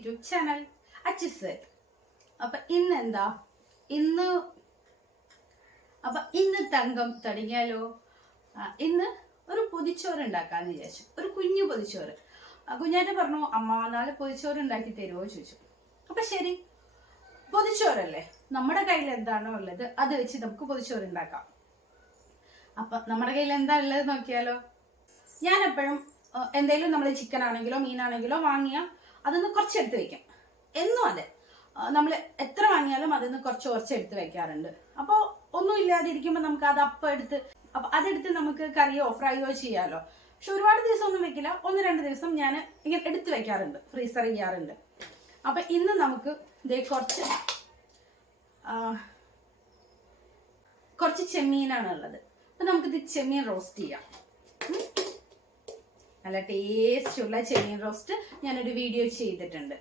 YouTube channel അച്ചിസ് അപ്പൊ ഇന്ന് എന്താ ഇന്ന് അപ്പൊ ഇന്ന് തങ്കം തുടങ്ങിയാലോ? ഇന്ന് ഒരു പൊതിച്ചോറ് ഉണ്ടാക്കാന്ന് വിചാരിച്ചു. ഒരു കുഞ്ഞു പൊതിച്ചോറ്. കുഞ്ഞാറ്റ പറഞ്ഞു അമ്മ നാളെ പൊതിച്ചോറ് ഉണ്ടാക്കി തരുമോ ചോദിച്ചു. അപ്പൊ ശരി. പൊതിച്ചോറല്ലേ? നമ്മുടെ കയ്യിൽ എന്താണോ ഉള്ളത് അത് വെച്ച് നമുക്ക് പൊതിച്ചോറ് ഉണ്ടാക്കാം. അപ്പൊ നമ്മുടെ കയ്യിൽ എന്താ ഉള്ളത് നോക്കിയാലോ? ഞാൻ എപ്പോഴും എന്തെങ്കിലും നമ്മൾ ചിക്കൻ ആണെങ്കിലോ മീനാണെങ്കിലോ വാങ്ങിയ അതിന്ന് കുറച്ച് എടുത്ത് വെക്കാം. എന്നും അതെ. നമ്മൾ എത്ര വാങ്ങിയാലും അതിന്ന് കുറച്ച് കുറച്ച് എടുത്ത് വെക്കാറുണ്ട്. അപ്പോൾ ഒന്നും ഇല്ലാതിരിക്കുമ്പോൾ നമുക്ക് അത് അപ്പം എടുത്ത് അപ്പൊ അതെടുത്ത് നമുക്ക് കറിയോ ഫ്രൈയോ ചെയ്യാമല്ലോ പക്ഷെ ഒരുപാട് ദിവസം ഒന്നും വെക്കില്ല. ഒന്ന് രണ്ട് ദിവസം ഞാൻ ഇങ്ങനെ എടുത്ത് വെക്കാറുണ്ട്. ഫ്രീസർ ചെയ്യാറുണ്ട്. അപ്പൊ ഇന്ന് നമുക്ക് ഇതേ കുറച്ച് കുറച്ച് ചെമ്മീനാണ് ഉള്ളത്. അപ്പൊ നമുക്കിത് ചെമ്മീൻ റോസ്റ്റ് ചെയ്യാം. നല്ല ടേസ്റ്റ് ഉള്ള ചെമ്മീൻ റോസ്റ്റ് ഞാനൊരു വീഡിയോ ചെയ്തിട്ടുണ്ട്.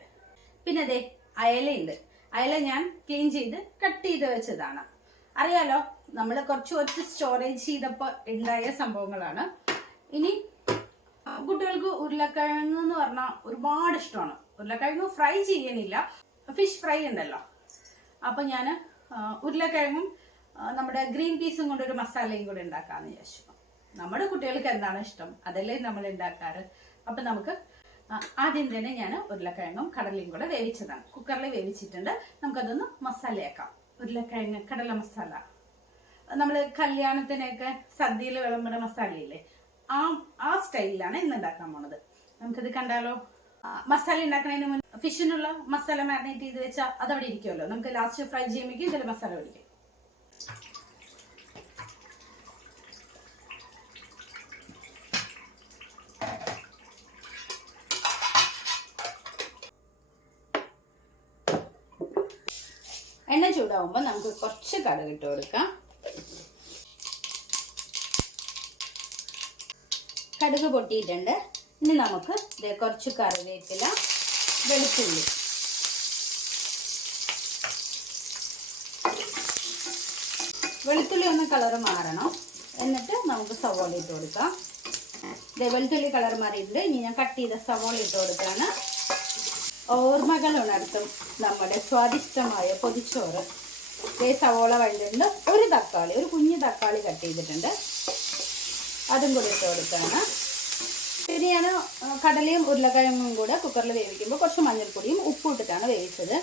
പിന്നെ അതെ അയലയുണ്ട്. അയല ഞാൻ ക്ലീൻ ചെയ്ത് കട്ട് ചെയ്ത് വെച്ചതാണ്. അറിയാലോ നമ്മൾ കുറച്ച് കുറച്ച് സ്റ്റോറേജ് ചെയ്തപ്പോൾ ഉണ്ടായ സംഭവങ്ങളാണ്. ഇനി കുട്ടികൾക്ക് ഉരുളക്കിഴങ്ങ് എന്ന് പറഞ്ഞാൽ ഒരുപാട് ഇഷ്ടമാണ്. ഉരുളക്കിഴങ്ങ് ഫ്രൈ ചെയ്യണില്ല. ഫിഷ് ഫ്രൈ ഉണ്ടല്ലോ. അപ്പൊ ഞാൻ ഉരുളക്കിഴങ്ങും നമ്മുടെ ഗ്രീൻ പീസും കൊണ്ട് ഒരു മസാലയും കൂടെ ഉണ്ടാക്കാന്ന് വിചാരിച്ചു. നമ്മുടെ കുട്ടികൾക്ക് എന്താണ് ഇഷ്ടം? അതല്ലേ നമ്മൾ ഉണ്ടാക്കാറ്? അപ്പൊ നമുക്ക് ആദ്യം തന്നെ ഞാൻ ഉരുളക്കിഴങ്ങും കടലയും കൂടെ വേവിച്ചതാണ്. കുക്കറിൽ വേവിച്ചിട്ടുണ്ട്. നമുക്കതൊന്ന് മസാലയാക്കാം. ഉരുളക്കിഴങ്ങ് കടല മസാല. നമ്മൾ കല്യാണത്തിനൊക്കെ സദ്യയിൽ വിളമ്പുന്ന മസാലയില്ലേ? ആ ആ സ്റ്റൈലിലാണ് ഇന്ന് ഉണ്ടാക്കാൻ പോണത്. നമുക്കിത് കണ്ടാലോ? മസാല ഉണ്ടാക്കുന്നതിന് മുൻ ഫിഷിനുള്ള മസാല മാരിനേറ്റ് ചെയ്ത് വെച്ചാൽ അതവിടെ ഇരിക്കുമല്ലോ നമുക്ക് ലാസ്റ്റ് ഫ്രൈ ചെയ്യുമ്പോഴേക്കും ചില മസാല പിടിക്കും എണ്ണ ചൂടാവുമ്പോൾ നമുക്ക് കുറച്ച് കടുക് ഇട്ട് കൊടുക്കാം. കടുക് പൊട്ടിയിട്ടുണ്ട്. ഇനി നമുക്ക് ഇതേ കുറച്ച് കറിവേപ്പില വെളുത്തുള്ളി. വെളുത്തുള്ളി ഒന്ന് കളർ മാറണം. എന്നിട്ട് നമുക്ക് സവോള ഇട്ട് കൊടുക്കാം. വെളുത്തുള്ളി കളർ മാറിയിട്ടുണ്ട്. ഇനി ഞാൻ കട്ട് ചെയ്ത സവോള ഇട്ട് കൊടുക്കുകയാണ് ഓർമ്മകൾ ഉണർത്തും നമ്മുടെ സ്വാദിഷ്ടമായ പൊതിച്ചോറ്. ഈ സവോള വഴുതുണ്ട് ഒരു തക്കാളി ഒരു കുഞ്ഞു തക്കാളി കട്ട് ചെയ്തിട്ടുണ്ട്. അതും കൂടി ഇട്ട് കൊടുക്കുകയാണ്. പിന്നെയാണ് കടലയും ഉരുളക്കിഴങ്ങും കൂടെ കുക്കറിൽ വേവിക്കുമ്പോൾ കുറച്ച് മഞ്ഞൾപ്പൊടിയും ഉപ്പും ഇട്ടിട്ടാണ് വേവിച്ചത്.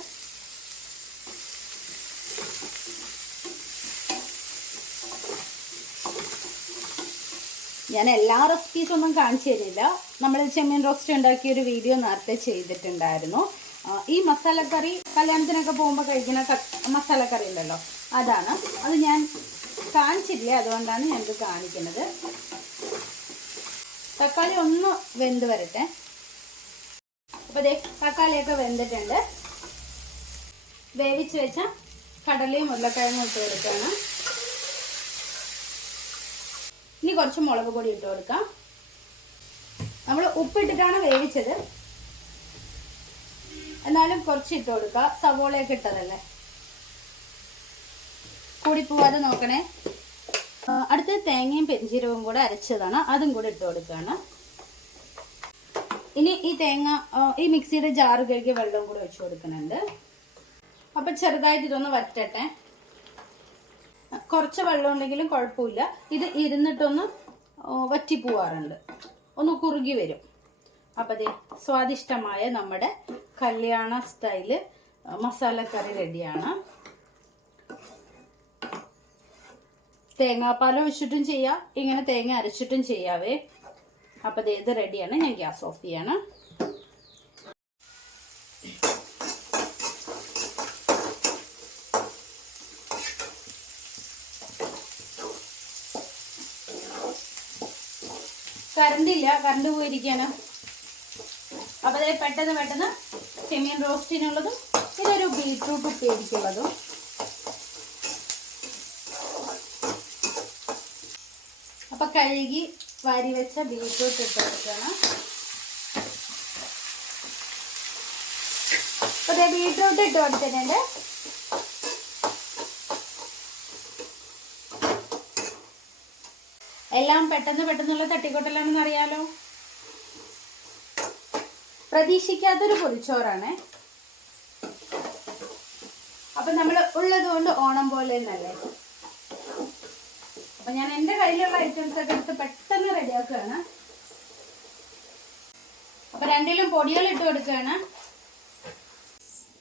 ഞാൻ എല്ലാ റെസിപ്പീസും ഒന്നും കാണിച്ചു തരില്ല. നമ്മൾ ചെമ്മീൻ റോസ്റ്റ് ഉണ്ടാക്കിയ ഒരു വീഡിയോ നേരത്തെ ചെയ്തിട്ടുണ്ടായിരുന്നു. ഈ മസാലക്കറി കല്യാണത്തിനൊക്കെ പോകുമ്പോൾ കഴിക്കുന്ന മസാല മസാലക്കറി ഉണ്ടല്ലോ അതാണ്. അത് ഞാൻ കാണിച്ചില്ല അതുകൊണ്ടാണ് ഞാനിത് കാണിക്കുന്നത്. തക്കാളി ഒന്ന് വെന്ത് വരട്ടെ. അപ്പോൾ ദേ തക്കാളിയൊക്കെ വെന്തിട്ടുണ്ട്. വേവിച്ച് വെച്ച കടലയും ഉരുളക്കിഴങ്ങും ഇട്ട് കൊടുക്കുകയാണ്. ഇനി കുറച്ച് മുളക് പൊടി ഇട്ട് കൊടുക്കാം. നമ്മൾ ഉപ്പിട്ടിട്ടാണ് വേവിച്ചത്. എന്നാലും കുറച്ച് ഇട്ട് കൊടുക്കുക. സവോളയൊക്കെ ഇട്ടതല്ലേ? കൂടിപ്പോവാതെ നോക്കണേ. അടുത്ത തേങ്ങയും പെരിഞ്ചീരവും കൂടെ അരച്ചതാണ്. അതും കൂടെ ഇട്ട് കൊടുക്കുകയാണ്. ഇനി ഈ തേങ്ങ ഈ മിക്സിയുടെ ജാറ് കഴുകിയ വെള്ളവും കൂടെ വെച്ച് കൊടുക്കുന്നുണ്ട്. അപ്പൊ ചെറുതായിട്ട് ഇതൊന്ന് വറ്റട്ടെ. കുറച്ച് വെള്ളം ഉണ്ടെങ്കിലും കുഴപ്പമില്ല. ഇത് ഇരുന്നിട്ടൊന്ന് വറ്റി വറ്റിപ്പോവാറുണ്ട്. ഒന്ന് കുറുകി വരും. അപ്പം അതെ സ്വാദിഷ്ടമായ നമ്മുടെ കല്യാണ സ്റ്റൈൽ മസാലക്കറി റെഡിയാണ്. തേങ്ങാപ്പാൽ ഒഴിച്ചിട്ടും ചെയ്യാം. ഇങ്ങനെ തേങ്ങ അരച്ചിട്ടും ചെയ്യാവേ. അപ്പം ഇത് റെഡിയാണ്. ഞാൻ ഗ്യാസ് ഓഫ് ചെയ്യാണ്. കറണ്ട് ഇല്ല കറണ്ട് പോയിരിക്കാണ്. അപ്പോൾ അതിൽ പെട്ടെന്ന് പെട്ടെന്ന് ചെമ്മീൻ റോസ്റ്റിനുള്ളതും ഇതൊരു ബീട്രൂട്ട് ഉപ്പേരിക്കുള്ളതും. അപ്പൊ കഴുകി വാരി വെച്ച ബീട്രൂട്ട് ഇട്ട് കൊടുക്കണം. അപ്പൊ ദേ ബീട്രൂട്ട് ഇട്ട് കൊടുത്തിട്ടുണ്ട്. എല്ലാം പെട്ടെന്ന് പെട്ടെന്നുള്ള തട്ടിക്കൊട്ടലാണെന്ന് അറിയാലോ? പ്രതീക്ഷിക്കാത്തൊരു പൊതിച്ചോറാണ്. അപ്പൊ നമ്മൾ ഉള്ളത് കൊണ്ട് ഓണം പോലെ എന്നല്ലേ അപ്പൊ ഞാൻ എന്റെ കയ്യിലുള്ള ഐറ്റംസ് ഒക്കെ എടുത്ത് പെട്ടെന്ന് റെഡിയാക്കുകയാണ്. അപ്പൊ രണ്ടിലും പൊടികൾ ഇട്ട് കൊടുക്കുകയാണ്.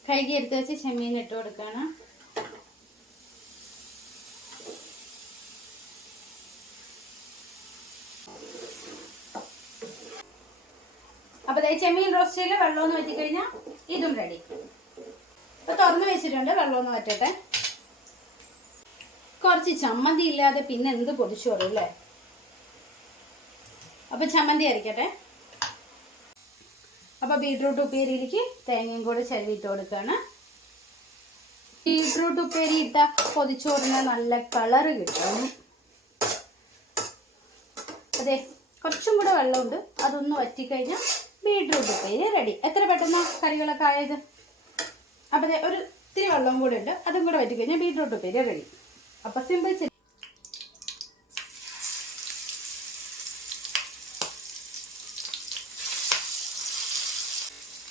കഴുകി എടുത്ത് വെച്ച് ചെമ്മീൻ ഇട്ട് കൊടുക്കുകയാണ്. അപ്പൊ അതായത് ചെമ്മീൻ റോസ്റ്റിൽ വെള്ളമൊന്ന് വറ്റിക്കഴിഞ്ഞാൽ ഇതും റെഡി അപ്പൊ തുറന്നു വെച്ചിട്ടുണ്ട് വെള്ളമൊന്ന് വറ്റട്ടെ. കുറച്ച് ചമ്മന്തി ഇല്ലാതെ പിന്നെ എന്ത് പൊടിച്ചു അല്ലേ? അപ്പൊ ചമ്മന്തി അരിക്കട്ടെ. അപ്പൊ ബീട്രൂട്ട് ഉപ്പേരിയിലേക്ക് തേങ്ങയും കൂടെ ചരുവിട്ട് കൊടുക്കുകയാണ് ബീട്രൂട്ട് ഉപ്പേരി ഇട്ട പൊതിച്ചോറിന് നല്ല കളറ് കിട്ടും. അതെ കുറച്ചും കൂടെ വെള്ളമുണ്ട്. അതൊന്ന് വറ്റിക്കഴിഞ്ഞാൽ ബീട്രൂട്ട് ഉപ്പേരി റെഡി എത്ര പെട്ടെന്ന് കറികളൊക്കെ ആയത്? അപ്പൊ ദേ ഒരു ഇത്തിരി വെള്ളവും കൂടെ ഉണ്ട്. അതും കൂടെ വറ്റി കഴിഞ്ഞാൽ ബീട്രൂട്ട് ഉപ്പേരി റെഡി അപ്പൊ സിമ്പിൾ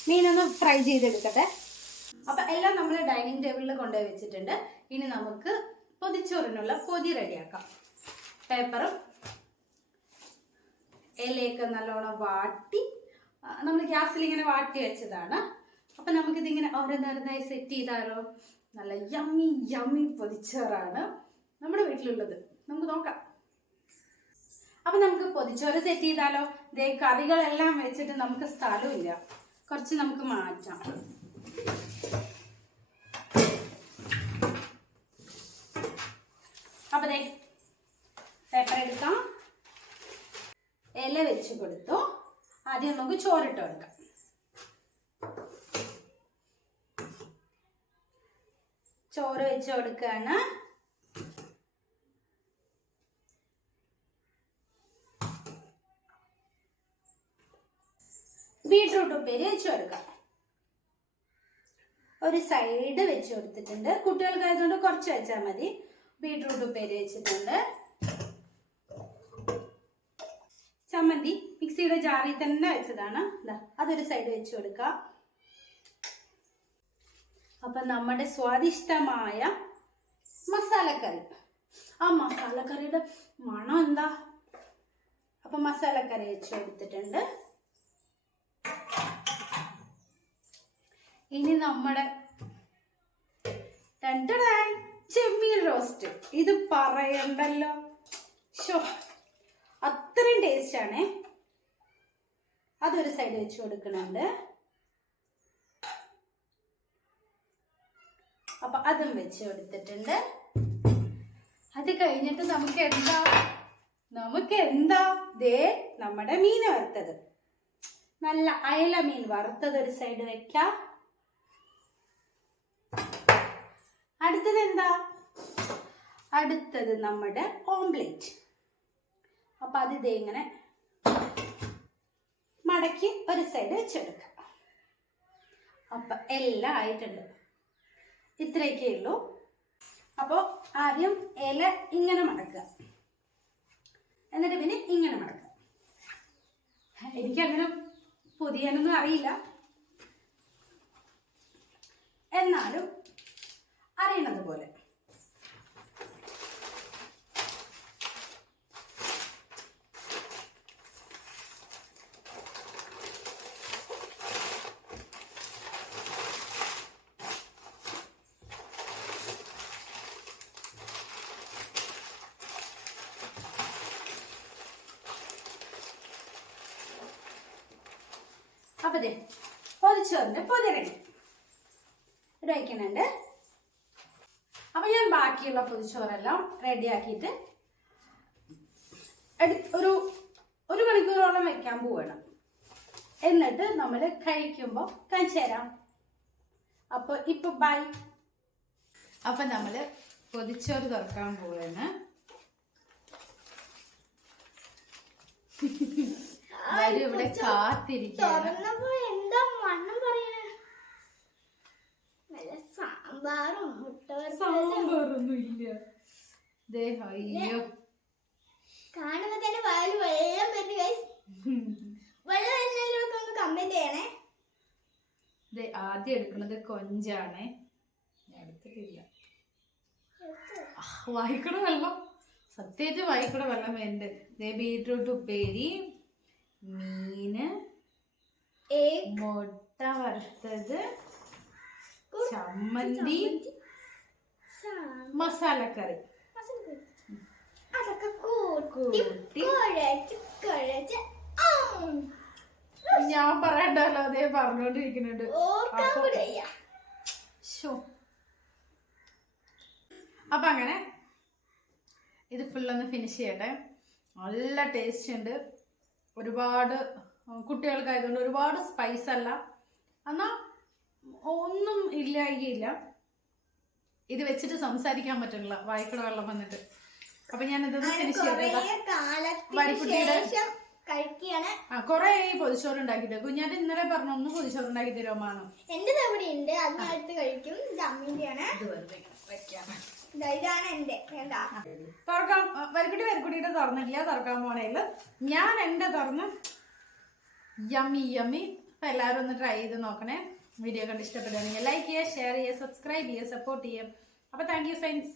മീനൊന്ന് ഫ്രൈ ചെയ്തെടുക്കട്ടെ. അപ്പൊ എല്ലാം നമ്മൾ ഡൈനിങ് ടേബിളിൽ കൊണ്ടുപോയി വെച്ചിട്ടുണ്ട്. ഇനി നമുക്ക് പൊതിച്ചോറിനുള്ള പൊതി റെഡിയാക്കാം. പേപ്പറും ഇലയൊക്കെ നല്ലോണം വാട്ടി നമ്മൾ ഗ്യാസിൽ ഇങ്ങനെ വാട്ടി വെച്ചതാണ്. അപ്പൊ നമുക്കിതിങ്ങനെ ഓരോന്നോരോന്നായി സെറ്റ് ചെയ്താലോ? നല്ല യമ്മി യമ്മി പൊതിച്ചോറാണ് നമ്മുടെ വീട്ടിലുള്ളത്. നമുക്ക് നോക്കാം. അപ്പൊ നമുക്ക് പൊതിച്ചോറ് സെറ്റ് ചെയ്താലോ? ദേ കറികളെല്ലാം വെച്ചിട്ട് നമുക്ക് സ്ഥലമില്ല. കുറച്ച് നമുക്ക് മാറ്റാം. അപ്പൊ ദേ പേപ്പർ എടുക്കാം. ഇല വെച്ച് കൊടുത്തു. ആദ്യം നമുക്ക് ചോറിട്ട് കൊടുക്കാം. ചോറ് വെച്ച് കൊടുക്കുകയാണ്. ബീട്രൂട്ട് ഉപ്പേരി വെച്ച് കൊടുക്കാം. ഒരു സൈഡ് വെച്ച് കൊടുത്തിട്ടുണ്ട്. കുട്ടികൾക്കായതുകൊണ്ട് കുറച്ച് വെച്ചാൽ മതി. ബീട്രൂട്ട് ഉപ്പേരി വെച്ചിട്ടുണ്ട് ചമ്മന്തി മിക്സിയുടെ ജാറിൽ തന്നെ വെച്ചതാണ്. അതൊരു സൈഡ് വെച്ച് കൊടുക്കാം. അപ്പൊ നമ്മുടെ സ്വാദിഷ്ടമായ മസാലക്കറി. ആ മസാലക്കറിയുടെ മണം എന്താ? അപ്പൊ മസാലക്കറി വെച്ച് കൊടുത്തിട്ടുണ്ട്. ഇനി നമ്മുടെ ടണ്ടടാൻ ചെമ്മീൻ റോസ്റ്റ്. ഇത് പറയണ്ടല്ലോ. ഷോ അത്രയും ടേസ്റ്റ് ആണേ. അതൊരു സൈഡ് വെച്ച് കൊടുക്കുന്നുണ്ട്. അപ്പൊ അതും വെച്ച് കൊടുത്തിട്ടുണ്ട്. അത് കഴിഞ്ഞിട്ട് നമുക്ക് എന്താ? നമുക്ക് എന്താ? ദേ നമ്മുടെ മീൻ വറുത്തത്. നല്ല അയല മീൻ വറുത്തത് ഒരു സൈഡ് വെക്കാം. അടുത്തത് എന്താ? അടുത്തത് നമ്മുടെ ഓംപ്ലേറ്റ് അപ്പൊ അത് ഇതേ ഇങ്ങനെ മടക്കി ഒരു സൈഡ് വെച്ചെടുക്കുക. അപ്പൊ എല്ലാം ആയിട്ടുണ്ട്. ഇത്രയൊക്കെ ഉള്ളൂ. അപ്പോൾ ആദ്യം ഇല ഇങ്ങനെ മടക്കുക. എന്നിട്ട് പിന്നെ ഇങ്ങനെ മടക്കുക. എനിക്കങ്ങനെ പൊതിയാനൊന്നും അറിയില്ല. എന്നാലും അറിയണത് പോലെ അപ്പൊ ഇതേ പൊതിച്ച് പൊതി റെഡി ഇവിടെ വയ്ക്കുന്നുണ്ട് അപ്പൊ ഞാൻ ബാക്കിയുള്ള പൊതിച്ചോറെല്ലാം റെഡിയാക്കിയിട്ട് ഒരു ഒരു മണിക്കൂറോളം വെക്കാൻ പോവണം എന്നിട്ട് നമ്മൾ കഴിക്കുമ്പോൾ കാണിച്ചു തരാം. അപ്പോൾ ഇപ്പൊ ബൈ അപ്പൊ നമ്മൾ പൊതിച്ചോറ് തുറക്കാൻ പോവാണ് വരും ഇവിടെ കാത്തിരിക്കുകയാണ് തുറന്നപ്പോ എന്താ മണ്ണം പറയണേ? നല്ല സാമ്പാറും മുട്ട വറുത്തതും സാമ്പാറൊന്നും ഇല്ല. ദേ അയ്യോ. കാണുമ്പോ തന്നെ വായിൽ വെള്ളം guys. വെള്ളം ഒന്ന് കമന്റ് ചെയ്യണേ. ആദ്യം എടുക്കുന്നത് കൊഞ്ചാണ്. ഞാൻ എടുത്തിട്ടില്ല. വായിക്കണ വെള്ളം. സത്യമായിട്ട് വായിക്കണ വെള്ളം വേണ്ട ദേ ബീട്രൂട്ട് ഉപ്പേരി മീന് മുട്ട വറുത്തത് ചമ്മന്തി മസാലക്കറി. അതൊക്കെ കൂട്ടി. ഞാൻ പറയണ്ടല്ലോ അതേ പറഞ്ഞോണ്ടിരിക്കുന്നുണ്ട്. അപ്പൊ അങ്ങനെ ഇത് ഫുള്ളൊന്ന് ഫിനിഷ് ചെയ്യട്ടെ. നല്ല ടേസ്റ്റ് ഉണ്ട്. ഒരുപാട് കുട്ടികൾക്കായതുകൊണ്ട് ഒരുപാട് സ്പൈസ് അല്ല. എന്നാ ഒന്നും ഇല്ലായികയില്ല. ഇത് വെച്ചിട്ട് സംസാരിക്കാൻ പറ്റില്ല വായിക്കട വെള്ളം വന്നിട്ട്. അപ്പൊ ഞാൻ ഇതൊന്ന് ഫിനിഷ് വരിക്കുട്ടിയുടെ- ആ കൊറേ ഈ പൊതിച്ചോറ് ഉണ്ടാക്കിട്ട് കുഞ്ഞാട്ട് ഇന്നലെ പറഞ്ഞു ഒന്ന് പൊതിച്ചോറ് ഉണ്ടാക്കി തരുമാണ് എന്റെ തവണ ഉണ്ട് അത് കഴിക്കും. ഇത് അമ്മീന്റെയാണ്. ഇത് വെറുതെ ഇതാണ് എന്റെ വേണ്ട. തുറക്കാൻ വരിക്കുട്ടി വരിക്കുട്ടിയുടെ തുറന്നിട്ടില്ല തുറക്കാൻ പോണേൽ. ഞാൻ എന്റെ തുറന്ന് യമ്മി യമ്മി അപ്പൊ എല്ലാവരും ഒന്ന് ട്രൈ ചെയ്ത് നോക്കണേ. വീഡിയോ കണ്ട് ഇഷ്ടപ്പെടുകയാണെങ്കിൽ ലൈക്ക് ചെയ്യുക ഷെയർ ചെയ്യുക സബ്സ്ക്രൈബ് ചെയ്യുക സപ്പോർട്ട് ചെയ്യുക. അപ്പൊ താങ്ക് യു ഫ്രണ്ട്സ്